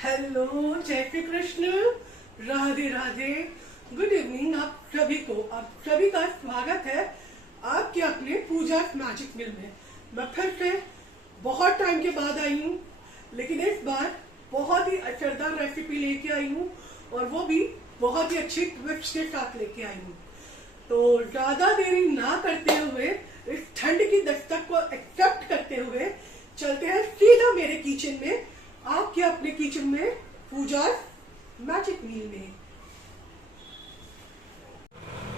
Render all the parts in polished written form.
Hello, जय Shri Krishna, Radhe Radhe, good evening. आप सभी का स्वागत है आपके अपने पूजा मैजिक मिल में। मैं फिर से बहुत टाइम के बाद आई हूँ, लेकिन इस बार बहुत ही असरदार रेसिपी लेके आई हूँ और वो भी बहुत ही अच्छी ट्विस्ट के साथ लेके आई हूँ। तो ज्यादा देरी ना करते हुए, इस ठंड की दस्तक को एक्सेप्ट करते हुए चलते हैं सीधा मेरे किचन में, आपके अपने किचन में, पूजा मैजिक मील में।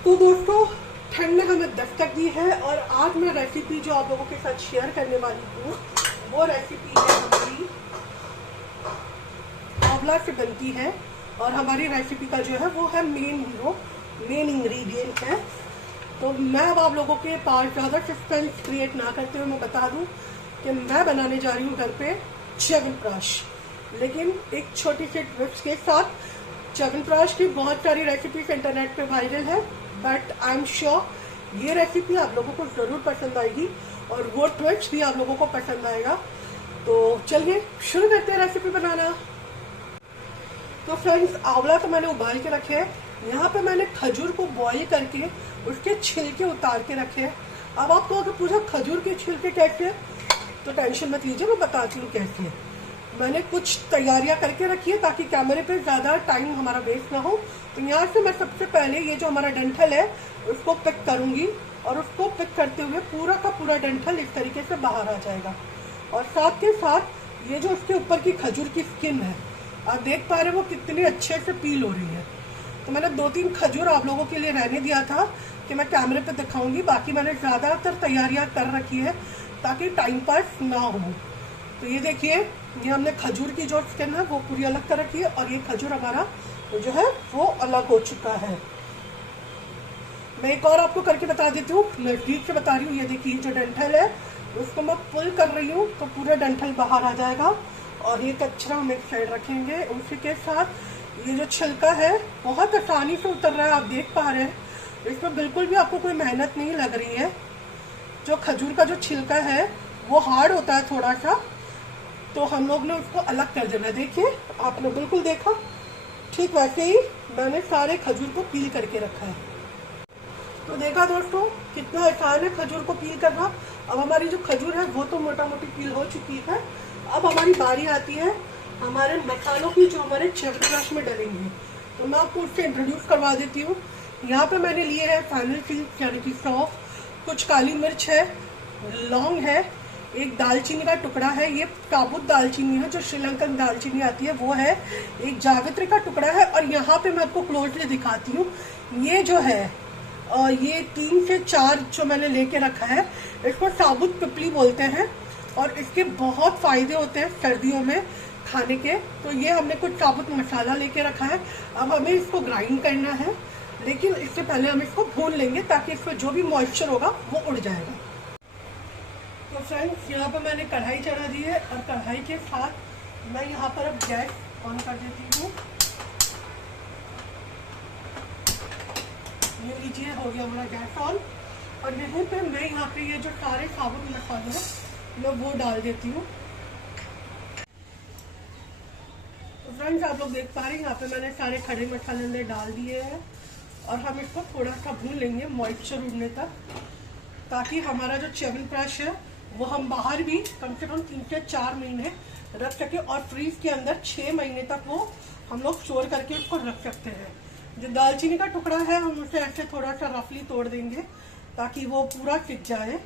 तो दोस्तों, ठंड ने हमें दस्तक दी है और आज मैं रेसिपी जो आप लोगों के साथ शेयर करने वाली हूँ वो रेसिपी है हमारी आंवला से बनती है। और हमारी रेसिपी का जो है वो है मेन इंग्रेडिएंट है। तो मैं अब आप लोगों के पास ज़्यादा सस्पेंस क्रिएट ना करते हुए मैं बता दूं कि मैं बनाने जा रही हूँ घर पे च्यवनप्राश, लेकिन एक छोटी सी ट्रिक्स के साथ। च्यवनप्राश की बहुत सारी रेसिपीज इंटरनेट पे वायरल है, बट आई एम श्योर ये रेसिपी आप लोगों को ज़रूर पसंद आएगी और वो ट्विस्ट भी आप लोगों को पसंद आएगा। तो चलिए शुरू करते हैं रेसिपी बनाना। तो फ्रेंड्स, आंवला तो मैंने उबाल के रखे हैं। यहाँ पे मैंने खजूर को बॉईल करके उसके छिलके उतार के रखे हैं। अब आपको अगर पूछा खजूर के छिलके कैसे, तो टेंशन मत लीजिए, मैं बताती हूँ कैसे। मैंने कुछ तैयारियां करके रखी है ताकि कैमरे पे ज़्यादा टाइम हमारा वेस्ट ना हो। तो यहाँ से मैं सबसे पहले ये जो हमारा डंठल है उसको पिक करूँगी और उसको पिक करते हुए पूरा का पूरा डंठल इस तरीके से बाहर आ जाएगा। और साथ के साथ ये जो उसके ऊपर की खजूर की स्किन है, आप देख पा रहे हो वो कितनी अच्छे से पील हो रही है। तो मैंने 2-3 खजूर आप लोगों के लिए रहने दिया था कि मैं कैमरे पे दिखाऊंगी, बाकी मैंने ज़्यादातर तैयारियां कर रखी है ताकि टाइम पास ना हो। तो ये देखिए, ये हमने खजूर की जो स्किन है वो पूरी अलग कर रखी है और ये खजूर हमारा जो है वो अलग हो चुका है। मैं एक और आपको करके बता देती हूँ, नजदीक से बता रही हूँ। ये देखिए, जो डंठल है उसको मैं पुल कर रही हूँ तो पूरा डंठल बाहर आ जाएगा और ये कचरा हम एक साइड रखेंगे। उसी के साथ ये जो छिलका है बहुत आसानी से उतर रहा है, आप देख पा रहे हैं। इसमें बिल्कुल भी आपको कोई मेहनत नहीं लग रही है। जो खजूर का जो छिलका है वो हार्ड होता है थोड़ा सा, तो हम लोग ने उसको अलग कर देना है। देखिए, आपने बिल्कुल देखा, ठीक वैसे ही मैंने सारे खजूर को पील करके रखा है। तो देखा दोस्तों, कितना आसान है खजूर को पील करना। अब हमारी जो खजूर है वो तो मोटा मोटी पील हो चुकी है। अब हमारी बारी आती है हमारे मसालों की जो हमारे च्यवनप्राश में डलेंगे। तो मैं आपको उससे इंट्रोड्यूस करवा देती हूँ। यहाँ पे मैंने लिए है फाइनल सीड्स यानी कि सौंफ, कुछ काली मिर्च है, लौंग है, एक दालचीनी का टुकड़ा है, ये साबुत दालचीनी है, जो श्रीलंकन दालचीनी आती है वो है, एक जावित्री का टुकड़ा है। और यहाँ पे मैं आपको क्लोजली दिखाती हूँ, ये जो है ये 3 से 4 जो मैंने लेके रखा है, इसको साबुत पिपली बोलते हैं और इसके बहुत फायदे होते हैं सर्दियों में खाने के। तो ये हमने कुछ साबुत मसाला लेके रखा है। अब हमें इसको ग्राइंड करना है, लेकिन इससे पहले हम इसको भून लेंगे ताकि इसमें जो भी मॉइस्चर होगा वो उड़ जाएगा। तो फ्रेंड्स, यहाँ पर मैंने कढ़ाई चढ़ा दी है और कढ़ाई के साथ मैं यहाँ पर अब गैस ऑन कर देती हूँ। ये लीजिए, हो गया हमारा गैस ऑन। और यहीं पे मैं यहाँ पे ये जो सारे साबुत मसाले हैं मैं वो डाल देती हूँ। तो फ्रेंड्स, आप लोग देख पा रहे हैं यहाँ पे मैंने सारे खड़े मसाले अंदर डाल दिए हैं और हम इसको थोड़ा सा भून लेंगे मॉइस्चर उड़ने तक, ताकि हमारा जो च्यवनप्राश है वो हम बाहर भी कम से कम 3 से 4 महीने रख सके और फ्रीज के अंदर 6 महीने तक वो हम लोग स्टोर करके उसको रख सकते हैं। जो दालचीनी का टुकड़ा है हम उसे ऐसे थोड़ा सा रफली तोड़ देंगे ताकि वो पूरा सिक जाए।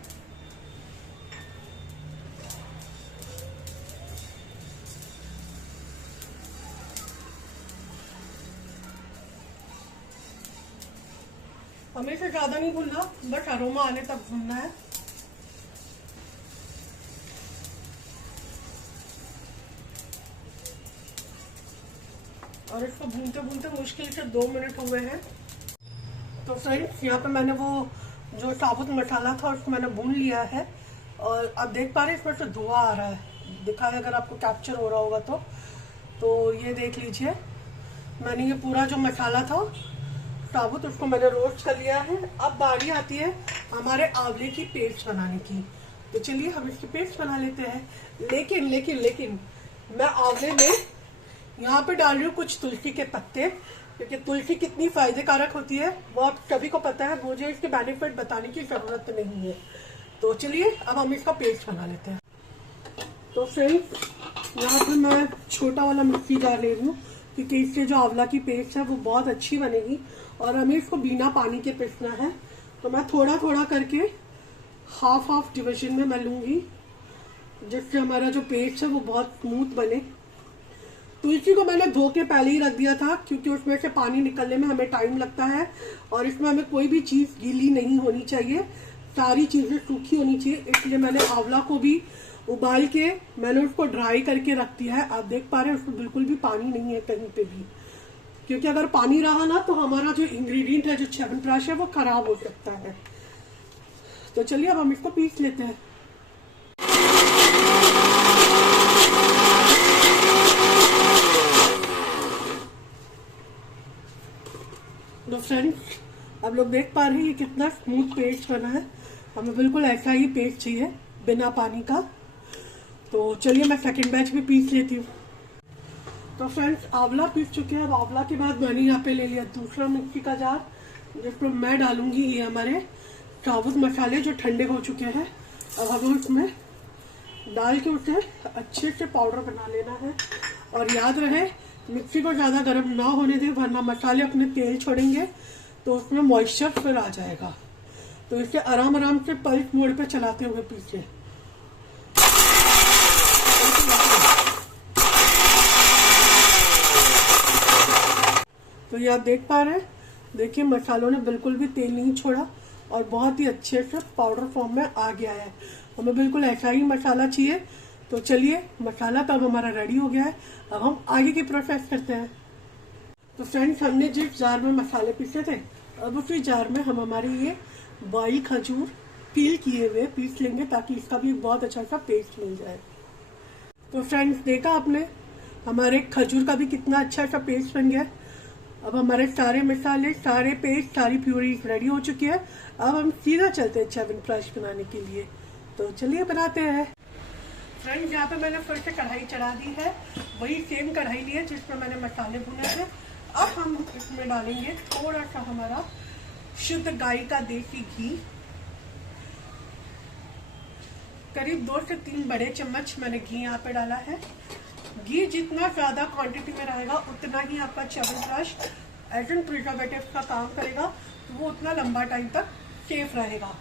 हमें इसे ज्यादा नहीं भूनना, बस अरोमा आने तक भूनना है। और इसको भूनते भूनते मुश्किल से 2 मिनट हुए हैं। तो फ्रेंड्स, यहाँ पे मैंने वो जो साबुत मसाला था उसको मैंने भून लिया है और अब देख पा रहे हैं इसमें से धुआं आ रहा है। दिखा है अगर आपको कैप्चर हो रहा होगा तो ये देख लीजिए, मैंने ये पूरा जो मसाला था साबुत उसको मैंने रोस्ट कर लिया है। अब बारी आती है हमारे आंवले की पेस्ट बनाने की। तो चलिए हम इसकी पेस्ट बना लेते हैं। लेकिन मैं आंवले में यहाँ पे डाल रही हूँ कुछ तुलसी के पत्ते, क्योंकि तुलसी कितनी फायदे कारक होती है वो आप सभी को पता है, मुझे इसके बेनिफिट बताने की जरूरत नहीं है। तो चलिए अब हम इसका पेस्ट बना लेते हैं। तो फ्रेंड्स यहाँ पे मैं छोटा वाला मिक्सी जार ले रही हूँ, क्योंकि इससे जो आंवला की पेस्ट है वो बहुत अच्छी बनेगी और हमें इसको बिना पानी के पीसना है। तो मैं थोड़ा थोड़ा करके हाफ हाफ डिवीजन में मैं लूँगी, जिससे हमारा जो पेस्ट है वो बहुत स्मूथ बने। तुलसी को मैंने धो के पहले ही रख दिया था, क्योंकि उसमें से पानी निकलने में हमें टाइम लगता है और इसमें हमें कोई भी चीज़ गीली नहीं होनी चाहिए, सारी चीज़ें सूखी होनी चाहिए। इसलिए मैंने आंवला को भी उबाल के मैंने उसको ड्राई करके रख दिया है। आप देख पा रहे हैं उसमें बिल्कुल भी पानी नहीं है कहीं पे भी, क्योंकि अगर पानी रहा ना तो हमारा जो इंग्रेडिएंट है, जो च्यवनप्राश है, वो खराब हो सकता है। तो चलिए अब हम इसको पीस लेते हैं। तो फ्रेंड्स आप लोग देख पा रहे हैं ये कितना स्मूथ पेस्ट बना है। हमें बिल्कुल ऐसा ही पेस्ट चाहिए बिना पानी का। तो चलिए मैं सेकंड बैच भी पीस लेती हूँ। तो फ्रेंड्स आंवला पीस चुके हैं। अब आंवला के बाद मैंने यहाँ पे ले लिया दूसरा मिक्सी का जार, जिसमें मैं डालूंगी ये हमारे साबुत मसाले जो ठंडे हो चुके हैं। अब हमें उसमें डाल के उसे अच्छे से पाउडर बना लेना है। और याद रहे मिक्सी को ज़्यादा गर्म ना होने दें, वरना मसाले अपने तेल छोड़ेंगे तो उसमें मॉइस्चर फिर आ जाएगा। तो इसे आराम आराम से पल्स मोड पे चलाते हुए पीछे। तो ये आप देख पा रहे हैं, देखिए मसालों ने बिल्कुल भी तेल नहीं छोड़ा और बहुत ही अच्छे से पाउडर फॉर्म में आ गया है। हमें बिल्कुल ऐसा ही मसाला चाहिए। तो चलिए मसाला तो अब हमारा रेडी हो गया है। अब हम आगे की प्रोसेस करते हैं। तो फ्रेंड्स हमने जिस जार में मसाले पीसे थे, अब उसी जार में हम हमारे ये बॉइल खजूर पील किए हुए पीस लेंगे, ताकि इसका भी बहुत अच्छा सा पेस्ट मिल जाए। तो फ्रेंड्स देखा आपने हमारे खजूर का भी कितना अच्छा सा पेस्ट बन गया। अब हमारे सारे मसाले, सारे पेस्ट, सारी प्यूरी रेडी हो चुकी है। अब हम सीधा चलते हैं च्यवनप्राश बनाने के लिए। तो चलिए बनाते हैं। फ्रेंड्स यहाँ पे मैंने फिर से कढ़ाई चढ़ा दी है, वही सेम कढ़ाई ली है जिसमें मैंने मसाले भुने थे। अब हम इसमें डालेंगे थोड़ा सा हमारा शुद्ध गाय का देसी घी, करीब 2 से 3 बड़े चम्मच मैंने घी यहाँ पे डाला है। घी जितना ज्यादा क्वांटिटी में रहेगा उतना ही आपका च्यवनप्राश एज एन प्रिजर्वेटिव का काम करेगा, तो वो उतना लंबा टाइम तक सेफ रहेगा।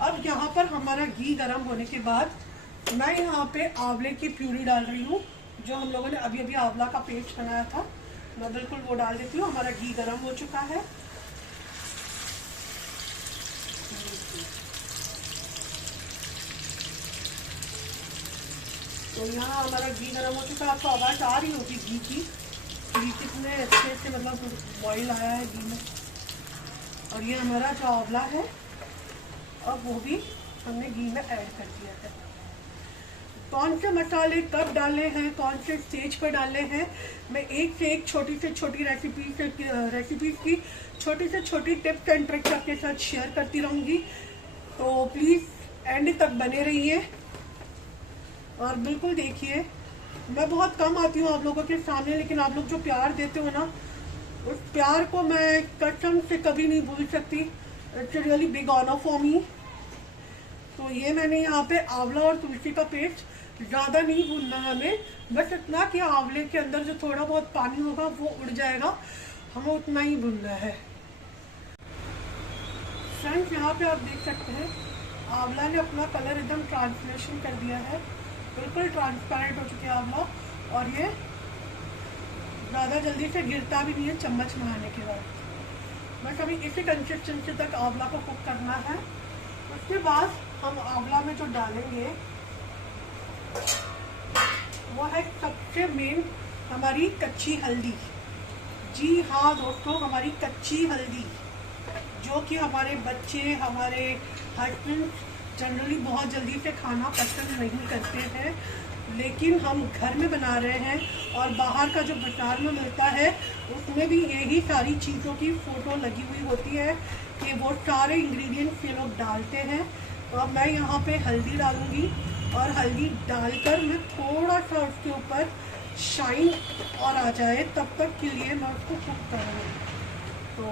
अब यहाँ पर हमारा घी गर्म होने के बाद मैं यहाँ पे आंवले की प्यूरी डाल रही हूँ, जो हम लोगों ने अभी अभी आंवला का पेस्ट बनाया था। मैं बिल्कुल वो डाल देती हूँ। हमारा घी गर्म हो चुका है। तो यहाँ हमारा घी गर्म हो चुका है। आपको आवाज़ आ रही होगी घी की, घी कितने अच्छे से मतलब बॉईल आया है घी में। और ये हमारा जो आंवला है अब वो भी हमने घी में ऐड कर दिया है। कौन से मसाले कब डालने हैं, कौन से स्टेज पर डालने हैं, मैं एक से एक छोटी से छोटी रेसिपीज की छोटी से छोटी टिप्स एंड ट्रिक्स आपके साथ शेयर करती रहूँगी। तो प्लीज़ एंड तक बने रहिए और बिल्कुल देखिए। मैं बहुत कम आती हूँ आप लोगों के सामने, लेकिन आप लोग जो प्यार देते हो ना, उस प्यार को मैं कसम से कभी नहीं भूल सकती। It's really big honour for me. तो ये मैंने यहाँ पे आंवला और तुलसी का पेस्ट, ज़्यादा नहीं भूनना है हमें, बस इतना कि आंवले के अंदर जो थोड़ा बहुत पानी होगा वो उड़ जाएगा, हमें उतना ही भूनना है। फ्रेंड्स यहाँ पे आप देख सकते हैं आंवला ने अपना कलर एकदम ट्रांसलेशन कर दिया है, बिल्कुल ट्रांसपेरेंट हो चुके हैं आंवला। और ये ज़्यादा जल्दी से गिरता भी नहीं है चम्मच में आने के बाद। बस अभी इसी कंसिस्टेंसी तक आंवला को कुक करना है। उसके बाद हम आंवला में जो डालेंगे वो है सबसे मेन हमारी कच्ची हल्दी। जी हाँ दोस्तों, हमारी कच्ची हल्दी, जो कि हमारे बच्चे, हमारे हस्बैंड जनरली बहुत जल्दी से खाना पसंद नहीं करते हैं, लेकिन हम घर में बना रहे हैं। और बाहर का जो बाजार में मिलता है उसमें भी यही सारी चीज़ों की फ़ोटो लगी हुई होती है कि वो सारे इंग्रेडिएंट्स ये लोग डालते हैं। तो अब मैं यहाँ पे हल्दी डालूँगी और हल्दी डालकर मैं थोड़ा सा उसके ऊपर शाइन और आ जाए तब तक के लिए मैं उसको कुक करूँगी। तो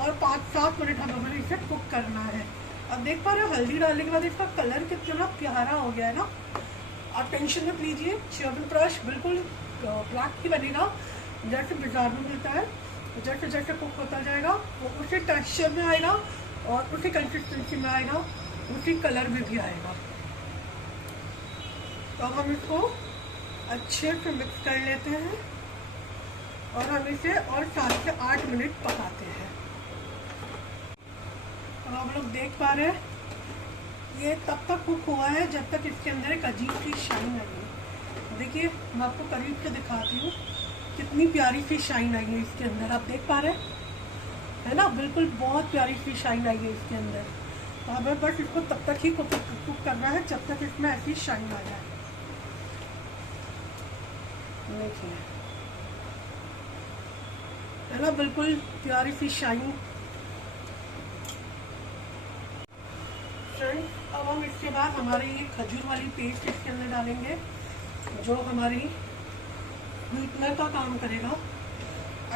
और 5-7 मिनट हमें इसे कुक करना है। अब देख पा रहे हो हल्दी डालने के बाद इसका कलर कितना प्यारा हो गया है ना। आप टेंशन मत लीजिए, च्यवनप्राश बिल्कुल ब्लैक ही बनेगा जैसे बाजार में मिलता है। जैसे जैसे कुक होता जाएगा वो उसी टेक्सचर में आएगा और उसी कंसिस्टेंसी में आएगा, उसी कलर में भी आएगा। तो हम इसको अच्छे से मिक्स कर लेते हैं और हम इसे और 7 से 8 मिनट पकाते हैं। तो आप लोग देख पा रहे हैं ये तब तक कुक हुआ है जब तक इसके अंदर एक अजीब सी शाइन आई है। देखिए मैं आपको करीब से दिखाती हूँ कितनी प्यारी सी शाइन आई है इसके अंदर। आप देख पा रहे हैं ना, बिल्कुल बहुत प्यारी सी शाइन आई है इसके अंदर। तो हमें बस इसको तब तक ही कुक करना है जब तक इसमें ऐसी शाइन आ जाए। देखिए है ना, बिल्कुल प्यारी सी शाइन। अब हम इसके बाद हमारी ये खजूर वाली पेस्ट इसके अंदर डालेंगे जो हमारी स्वीटनर का काम करेगा।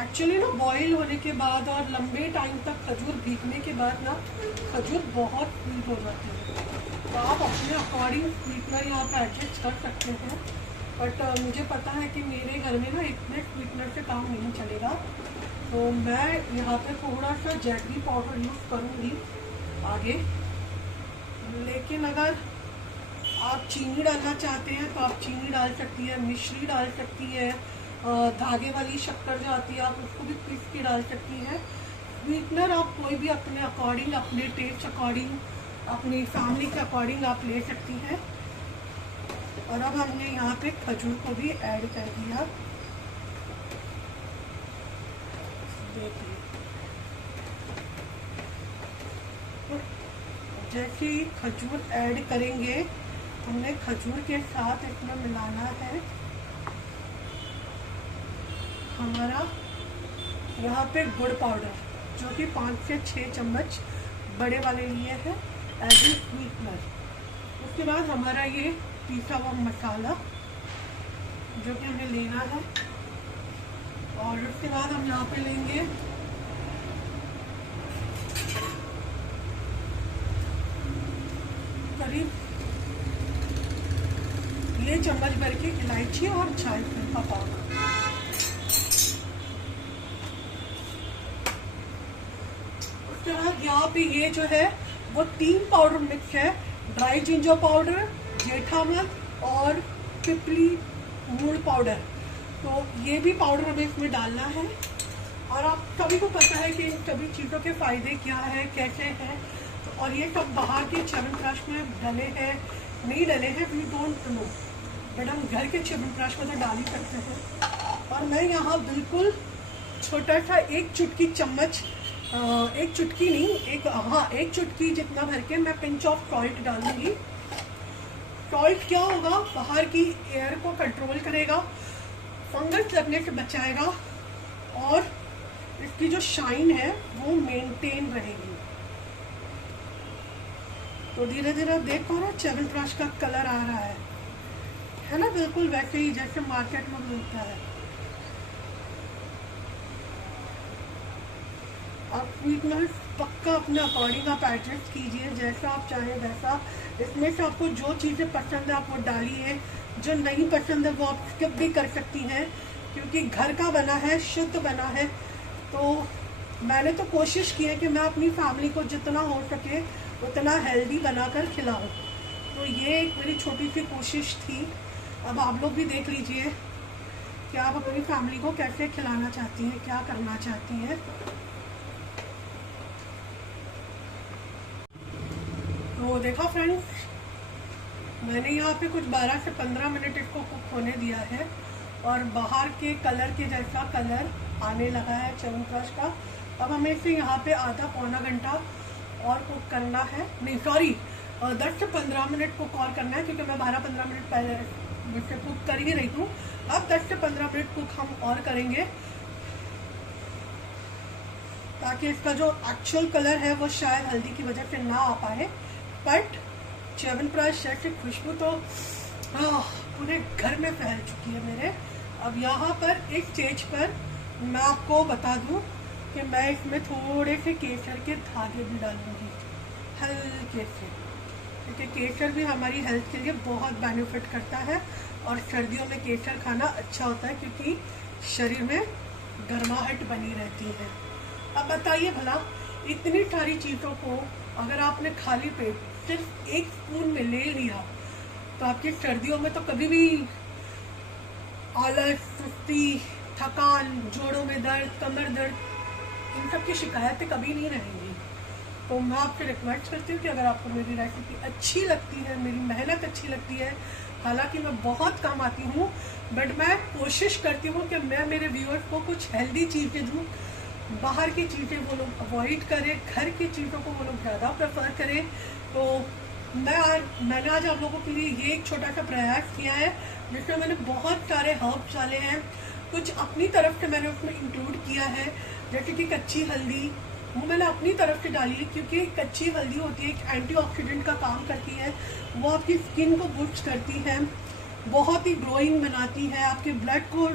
एक्चुअली ना बॉईल होने के बाद और लंबे टाइम तक खजूर भीगने के बाद ना खजूर बहुत स्वीट हो जाती है। तो आप अपने अकॉर्डिंग स्वीटनर यहाँ पर एडजस्ट कर सकते हैं। बट मुझे पता है कि मेरे घर में ना इतने स्वीटनर से काम नहीं चलेगा, तो मैं यहाँ पे थोड़ा सा जैगरी पाउडर यूज़ करूँगी आगे। लेकिन अगर आप चीनी डालना चाहते हैं तो आप चीनी डाल सकती है, मिश्री डाल सकती है, धागे वाली शक्कर जो आती है आप उसको भी पीस के डाल सकती है। स्वीटनर आप कोई भी अपने अकॉर्डिंग, अपने टेस्ट अकॉर्डिंग, अपनी फैमिली के अकॉर्डिंग आप ले सकती हैं। और अब हमने यहाँ पे खजूर को भी ऐड कर दिया। देखिए जैसे ही खजूर ऐड करेंगे हमने खजूर के साथ इसमें मिलाना है हमारा यहाँ पे गुड़ पाउडर, जो कि 5 से 6 चम्मच बड़े वाले लिए हैं एज ए स्वीटनर। उसके बाद हमारा ये पिसा हुआ मसाला जो कि हमें लेना है। और उसके बाद हम यहाँ पे लेंगे करीब ये चम्मच भर के इलायची और चाय का पाउडर। उसके बाद यहाँ पे ये जो है वो 3 पाउडर मिक्स है, ड्राई जिंजर पाउडर, जेठामल और पिपली मूल पाउडर। तो ये भी पाउडर हमें इसमें डालना है। और आप सभी को पता है कि इन सभी चीज़ों के फायदे क्या है, कैसे हैं। तो और ये सब बाहर के च्यवनप्राश में डले हैं नहीं डले हैं वी डोंट नो, बट हम घर के च्यवनप्राश में तो डाल ही सकते हैं। और मैं यहाँ बिल्कुल छोटा सा 1 चुटकी चम्मच, 1 चुटकी नहीं, एक चुटकी जितना भर के मैं पिंच ऑफ सॉल्ट डालूंगी। सॉल्ट क्या होगा, बाहर की एयर को कंट्रोल करेगा, फंगस लगने से बचाएगा और इसकी जो शाइन है वो मेंटेन रहेगी। तो धीरे धीरे आप देख पा रहे हैं च्यवनप्राश का कलर आ रहा है ना, बिल्कुल वैसे ही जैसे मार्केट में मिलता है। आप स्वीटनर पक्का अपने अकॉर्डिंग आप एडजस्ट कीजिए, जैसा आप चाहें वैसा। इसमें से आपको जो चीज़ें पसंद है आप वो डालिए, जो नहीं पसंद है वो आप स्किप भी कर सकती हैं, क्योंकि घर का बना है, शुद्ध बना है। तो मैंने तो कोशिश की है कि मैं अपनी फैमिली को जितना हो सके उतना हेल्दी बनाकर खिलाऊं। तो ये एक मेरी छोटी सी कोशिश थी। अब आप लोग भी देख लीजिए कि आप अपनी फैमिली को कैसे खिलाना चाहती हैं, क्या करना चाहती हैं। तो देखा फ्रेंड्स, मैंने यहाँ पे कुछ 12 से 15 मिनट इसको कुक होने दिया है और बाहर के कलर के जैसा कलर आने लगा है च्यवनप्राश का। अब हमें इसे यहाँ पे आधा पौना घंटा और कुक करना है, नहीं सॉरी 10 से 15 मिनट कुक और करना है, क्योंकि मैं 12-15 मिनट पहले मुझसे कुक कर ही रही हूँ। अब 10 से 15 मिनट कुक हम और करेंगे ताकि इसका जो एक्चुअल कलर है वो शायद हल्दी की वजह से ना आ पाए, बट च्यवनप्राश जैसे खुशबू तो पूरे घर में फैल चुकी है मेरे। अब यहाँ पर इस स्टेज पर मैं आपको बता दूं कि मैं इसमें थोड़े से केसर के धागे भी डालूंगी, हल्के से, क्योंकि केसर भी हमारी हेल्थ के लिए बहुत बेनिफिट करता है और सर्दियों में केसर खाना अच्छा होता है क्योंकि शरीर में गर्माहट बनी रहती है। अब बताइए भला, इतनी सारी चीज़ों को अगर आपने खाली पेट सिर्फ एक स्पून में ले लिया तो आपकी सर्दियों में तो कभी भी आलस, सुस्ती, थकान, जोड़ों में दर्द, कमर दर्द, इन सब की शिकायतें कभी नहीं रहेंगी। तो मैं आपसे रिक्वेस्ट करती हूँ कि अगर आपको मेरी रेसिपी अच्छी लगती है, मेरी मेहनत अच्छी लगती है, हालांकि मैं बहुत कम आती हूँ बट मैं कोशिश करती हूँ कि मैं मेरे व्यूअर्स को कुछ हेल्दी चीज़ें दूँ। बाहर की चीज़ें वो लोग अवॉइड करें, घर की चीज़ों को वो लोग ज़्यादा प्रेफर करें। तो मैंने आज आप लोगों के लिए ये एक छोटा सा प्रयास किया है जिसमें मैंने बहुत सारे हर्ब्स डाले हैं, कुछ अपनी तरफ से मैंने उसमें इंक्लूड किया है, जैसे कि कच्ची हल्दी, वो मैंने अपनी तरफ से डाली है क्योंकि कच्ची हल्दी होती है, एक एंटीऑक्सीडेंट का काम करती है, वो आपकी स्किन को बूस्ट करती है, बहुत ही ग्लोइंग बनाती है, आपके ब्लड को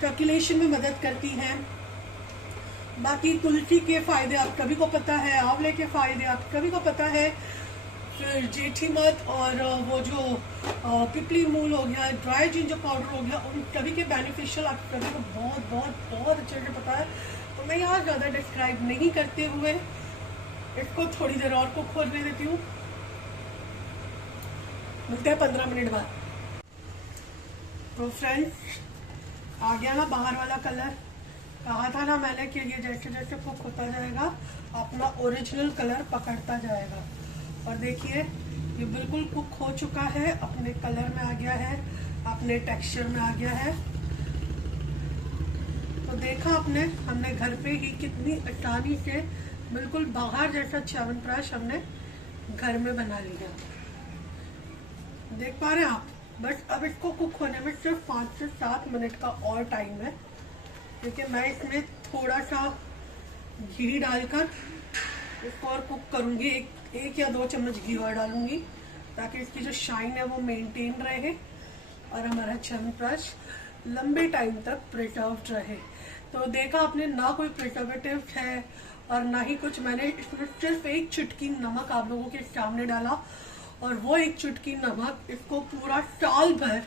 सर्कुलेशन में मदद करती है। बाकी तुलसी के फायदे आप सभी को पता है, आंवले के फायदे आप सभी को पता है, फिर जेठीमध और वो जो पिपली मूल हो गया, ड्राई जिंजर पाउडर हो गया, उन सभी के बेनिफिशियल आप सभी को बहुत बहुत बहुत अच्छे से पता है। तो मैं यहाँ ज़्यादा डिस्क्राइब नहीं करते हुए इसको थोड़ी देर और कुक होने देती हूँ। मिलते हैं 15 मिनट बाद। तो फ्रेंड्स, आ गया ना बाहर वाला कलर, कहा था ना मैंने कि ये जैसे जैसे कुक होता जाएगा अपना ओरिजिनल कलर पकड़ता जाएगा। और देखिए ये बिल्कुल कुक हो चुका है, अपने कलर में आ गया है, अपने टेक्सचर में आ गया है। तो देखा आपने, हमने घर पे ही कितनी आसानी से बिल्कुल बाहर जैसा च्यवनप्राश हमने घर में बना लिया। देख पा रहे हैं आप। बस अब इसको कुक होने में सिर्फ 5 से 7 मिनट का और टाइम है, क्योंकि मैं इसमें थोड़ा सा घी डालकर इसको और कुक करूंगी। एक या 2 चम्मच घी और डालूंगी ताकि इसकी जो शाइन है वो मेंटेन रहे और हमारा च्यवनप्राश लंबे टाइम तक प्रिजर्व्ड रहे। तो देखा आपने, ना कोई प्रिजर्वेटिव है और ना ही कुछ, मैंने इसमें सिर्फ एक चुटकी नमक आप लोगों के सामने डाला और वो एक चुटकी नमक इसको पूरा साल भर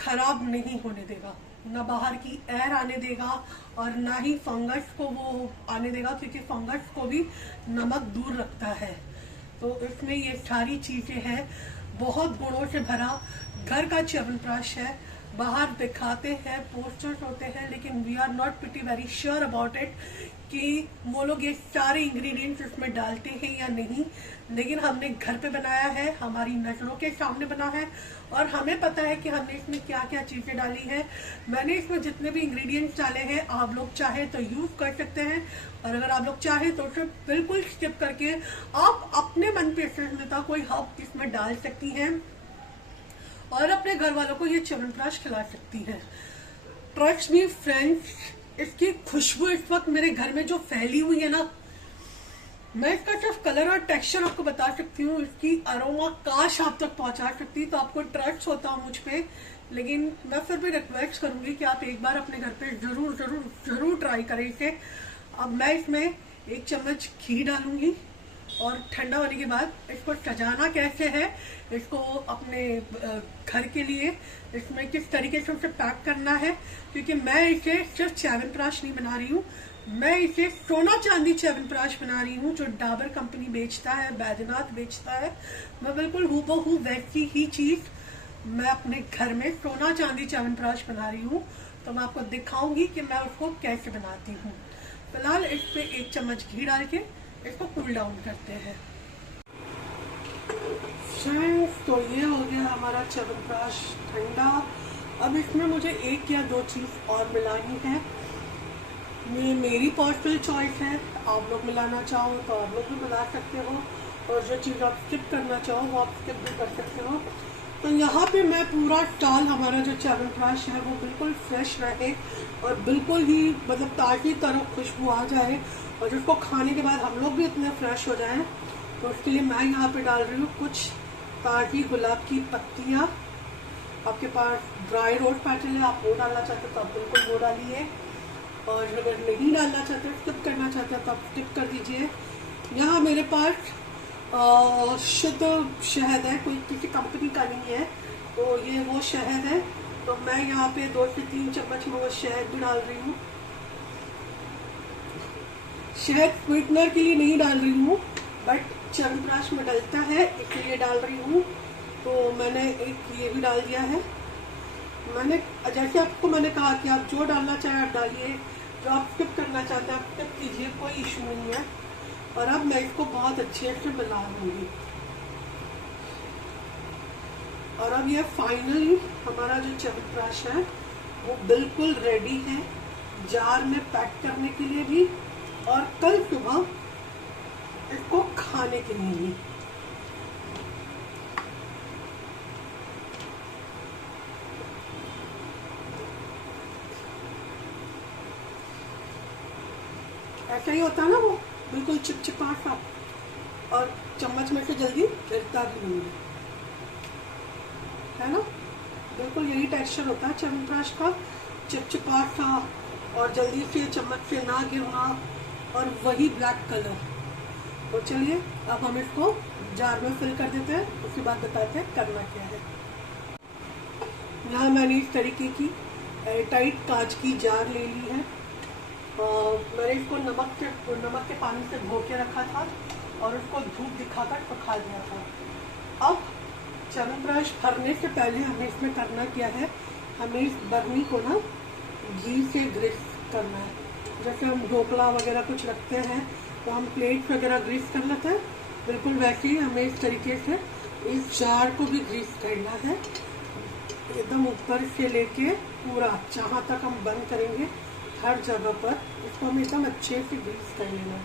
खराब नहीं होने देगा, ना बाहर की एयर आने देगा और ना ही फंगस को वो आने देगा, क्योंकि फंगस को भी नमक दूर रखता है। तो इसमें ये सारी चीजें हैं, बहुत गुणों से भरा घर का च्यवनप्राश है। बाहर दिखाते हैं, पोस्टर्स होते हैं, लेकिन we are not pretty very sure about it कि वो लोग ये सारे इंग्रेडिएंट्स इसमें डालते हैं या नहीं। लेकिन हमने घर पे बनाया है, हमारी नजरों के सामने बना है और हमें पता है कि हमने इसमें क्या क्या चीजें डाली है। मैंने इसमें जितने भी इंग्रेडिएंट्स डाले हैं आप लोग चाहे तो यूज कर सकते हैं, और अगर आप लोग चाहे तो उसे बिल्कुल स्किप करके आप अपने मन पसंदीदा कोई हर्ब इसमें डाल सकती हैं और अपने घर वालों को ये च्यवनप्राश खिला सकती है। ट्रस्ट मी फ्रेंड्स, इसकी खुशबू इस वक्त मेरे घर में जो फैली हुई है ना, मैं इसका सिर्फ कलर और टेक्सचर आपको बता सकती हूँ, इसकी अरोमा काश आप तक पहुंचा सकती तो आपको ट्रस्ट होता मुझ पे। लेकिन मैं फिर भी रिक्वेस्ट करूंगी कि आप एक बार अपने घर पे जरूर जरूर जरूर ट्राई करें इसे। अब मैं इसमें 1 चम्मच घी डालूंगी और ठंडा होने के बाद इसको सजाना कैसे है, इसको अपने घर के लिए इसमें किस तरीके से उसे पैक करना है, क्योंकि मैं इसे सिर्फ च्यवनप्राश नहीं बना रही हूँ, मैं इसे सोना चांदी च्यवनप्राश बना रही हूँ जो डाबर कंपनी बेचता है, बैद्यनाथ बेचता है। मैं बिल्कुल हूबहू वैसी ही चीज मैं अपने घर में सोना चांदी च्यवनप्राश बना रही हूँ। तो मैं आपको दिखाऊंगी कि मैं उसको कैसे बनाती हूँ। फिलहाल इस पे 1 चम्मच घी डाल के इसको कूल डाउन करते हैं। तो ये हो गया हमारा च्यवनप्राश ठंडा। अब इसमें मुझे 1 या 2 चीज और मिलानी है, ये मेरी पर्सनल चॉइस है। आप लोग मिलाना चाहो तो आप लोग भी मिला सकते हो, और जो चीज़ आप स्किप करना चाहो वो आप स्किप भी कर सकते हो। तो यहाँ पे मैं पूरा स्टॉल, हमारा जो च्यवनप्राश है वो बिल्कुल फ्रेश रहे और बिल्कुल ही मतलब ताज़ी तरह खुशबू आ जाए, और जिसको खाने के बाद हम लोग भी इतने फ्रेश हो जाएं, तो उसके लिए मैं यहाँ पे डाल रही हूँ कुछ ताज़ी गुलाब की पत्तियाँ आपके पास ड्राई रोज पैटर्न है, आप वो डालना चाहते हो तो आप बिल्कुल वो डालिए, और अगर नहीं डालना चाहते, स्किप करना चाहते हैं तो आप स्किप कर दीजिए। यहाँ मेरे पास शुद्ध शहद है, कोई किसी कंपनी का नहीं है, तो ये वो शहद है। तो मैं यहाँ पे 2 से 3 चम्मच में वो शहद भी डाल रही हूँ। शहद स्वीटनर के लिए नहीं डाल रही हूँ, बट च्यवनप्राश में डलता है इसलिए डाल रही हूँ। तो मैंने एक ये भी डाल दिया है। मैंने जैसे आपको मैंने कहा कि आप जो डालना चाहे आप डालिए, जो आप स्किप करना चाहते हैं आप स्किप कीजिए, कोई इशू नहीं है। और अब मैं इसको बहुत अच्छे से मिला लूँगी। और अब ये फाइनली हमारा जो च्यवनप्राश है वो बिल्कुल रेडी है जार में पैक करने के लिए भी, और कल सुबह इसको खाने के लिए भी। ऐसा ही होता है ना, वो बिल्कुल चिपचिपा सा, और चम्मच में से जल्दी गिरता भी नहीं है ना। बिल्कुल यही टेक्सचर होता है च्यवनप्राश का, चिपचिपा सा, और जल्दी से चम्मच से ना गिरना, और वही ब्लैक कलर। तो चलिए अब हम इसको जार में फिल कर देते हैं, उसके बाद बताते हैं करना क्या है। यहाँ मैंने इस तरीके की एयरटाइट कांच की जार ले ली है। मैंने इसको नमक के पानी से धो के रखा था और उसको धूप दिखाकर पका दिया था। अब च्यवनप्राश भरने से पहले हमें इसमें करना क्या है, हमें इस बर्नी को ना घी से ग्रीस करना है। जैसे हम ढोकला वगैरह कुछ रखते हैं तो हम प्लेट वगैरह ग्रीस कर लेते हैं, बिल्कुल वैसे ही हमें इस तरीके से इस जार को भी ग्रीस करना है, एकदम ऊपर से लेके पूरा जहाँ तक हम बंद करेंगे हर जगह पर इसको हम एकदम अच्छे से ग्रीस कर लेना है।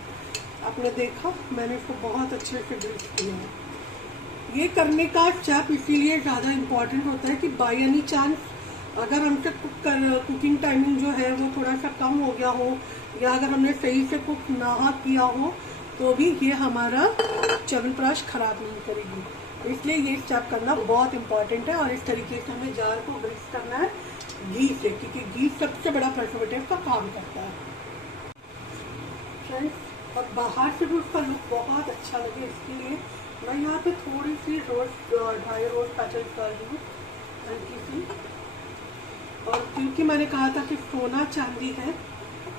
आपने देखा मैंने इसको बहुत अच्छे से ग्रीस किया है। ये करने का स्टेप इसीलिए ज़्यादा इम्पॉर्टेंट होता है कि बाय एनी चांस अगर हमसे कुकिंग टाइमिंग जो है वो थोड़ा सा कम हो गया हो, या अगर हमने सही से कुक ना किया हो, तो भी ये हमारा च्यवनप्राश खराब नहीं करेगी। इसलिए ये स्टेप करना बहुत इम्पॉर्टेंट है। और इस तरीके से हमें जार को ग्रीस करना है घी से, क्योंकि घी सबसे बड़ा प्रिजर्वेटिव का काम करता है फ्रेंड्स। और बाहर से भी उसका लुक बहुत अच्छा लगे इसके लिए मैं यहाँ पे थोड़ी सी ड्राई रोज पैटर्न कर दूँ हल्की सी। और क्योंकि मैंने कहा था कि सोना चांदी है,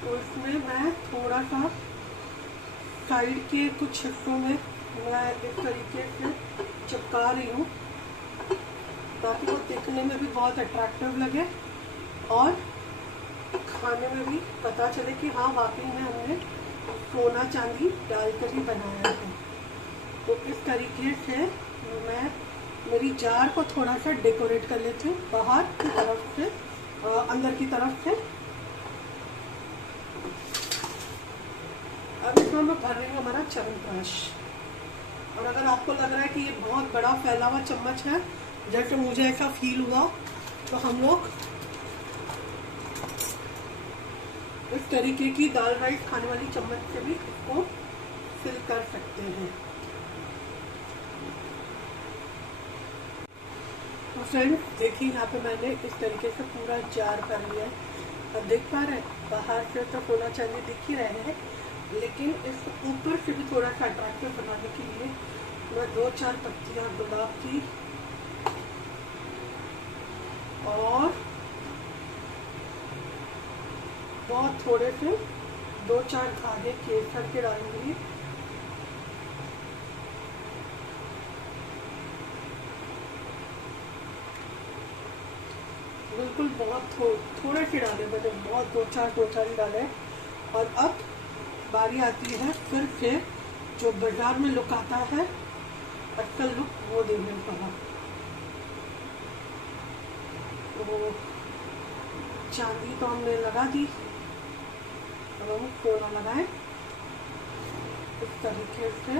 तो इसमें मैं थोड़ा सा साइड के कुछ हिस्सों में मैं इस तरीके से चिपका रही हूँ, ताकि वो देखने में भी बहुत अट्रैक्टिव लगे और खाने में भी पता चले कि हाँ वाकई में हमने सोना चांदी डालकर ही बनाया है। तो इस तरीके से मैं मेरी जार को थोड़ा सा डेकोरेट कर लेती हूँ बाहर की तरफ से, अंदर की तरफ से। अब इसमें मैं भर रही हूँ हमारा च्यवनप्राश। और अगर आपको लग रहा है कि ये बहुत बड़ा फैला हुआ चम्मच है, जैसे मुझे ऐसा फील हुआ, तो हम लोग इस तरीके की दाल राइस खाने वाली चम्मच से भी इसको फिल कर सकते हैं। तो फ्रेंड्स देखिए यहाँ पे मैंने इस तरीके से पूरा जार कर लिया है। अब देख पा रहे हैं बाहर से तो सोना चांदी दिख ही रहे हैं, लेकिन इस ऊपर से भी थोड़ा सा अट्रैक्टिव बनाने के लिए मैं 2-4 पत्तियां गुलाब की और बहुत थोड़े से 2-4 धागे केसर के डालूंगी। बिल्कुल बहुत थोड़े से डाले मैंने, बहुत 2-4 ही डाले। और अब बारी आती है फिर से जो बाजार में लुक आता है असल लुक, वो देने का। तो चांदी तो हमने लगा दी, अब हम सोना लगाएं इस तरीके से।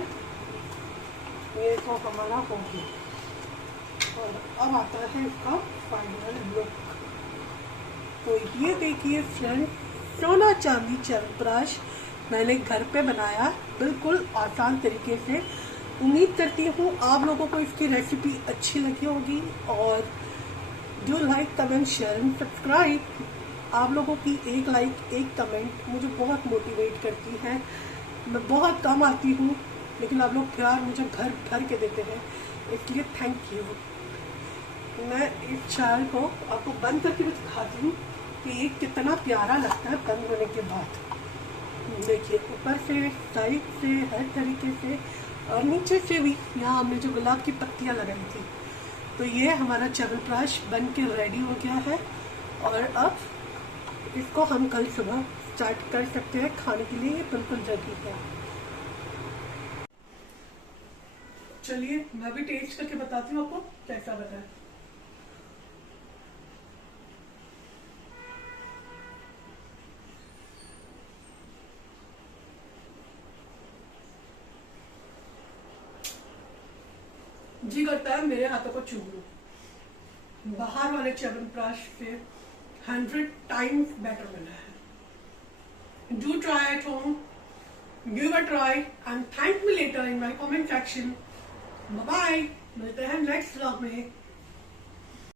ये तो हमारा हो गया और अब आता है इसका फाइनल लुक। तो ये देखिए फ्रेंड, सोना चांदी च्यवनप्राश मैंने घर पे बनाया बिल्कुल आसान तरीके से। उम्मीद करती हूँ आप लोगों को इसकी रेसिपी अच्छी लगी होगी और do like, comment, share and subscribe. आप लोगों की एक लाइक, एक कमेंट मुझे बहुत मोटिवेट करती है। मैं बहुत कम आती हूँ, लेकिन आप लोग प्यार मुझे भर भर के देते हैं, इसलिए थैंक यू। मैं इस चाय को आपको बंद करके भी दिखाती हूँ कि ये कितना प्यारा लगता है बंद होने के बाद। देखिए, ऊपर से, साइड से, हर तरीके से, और नीचे से भी। यहाँ हमने जो गुलाब की पत्तियाँ लगाई थी। तो ये हमारा च्यवनप्राश बन के रेडी हो गया है, और अब इसको हम कल सुबह स्टार्ट कर सकते हैं खाने के लिए। ये बिल्कुल रेडी है। चलिए मैं भी टेस्ट करके बताती हूँ आपको कैसा बना है। जी करता है मेरे हाथों को चूम लूं। बाहर वाले च्यवनप्राश से 100 टाइम्स बेटर बना है। Do try at home, give a try and thank me later in my comment section. Bye bye, मिलते हैं नेक्स्ट व्लॉग में।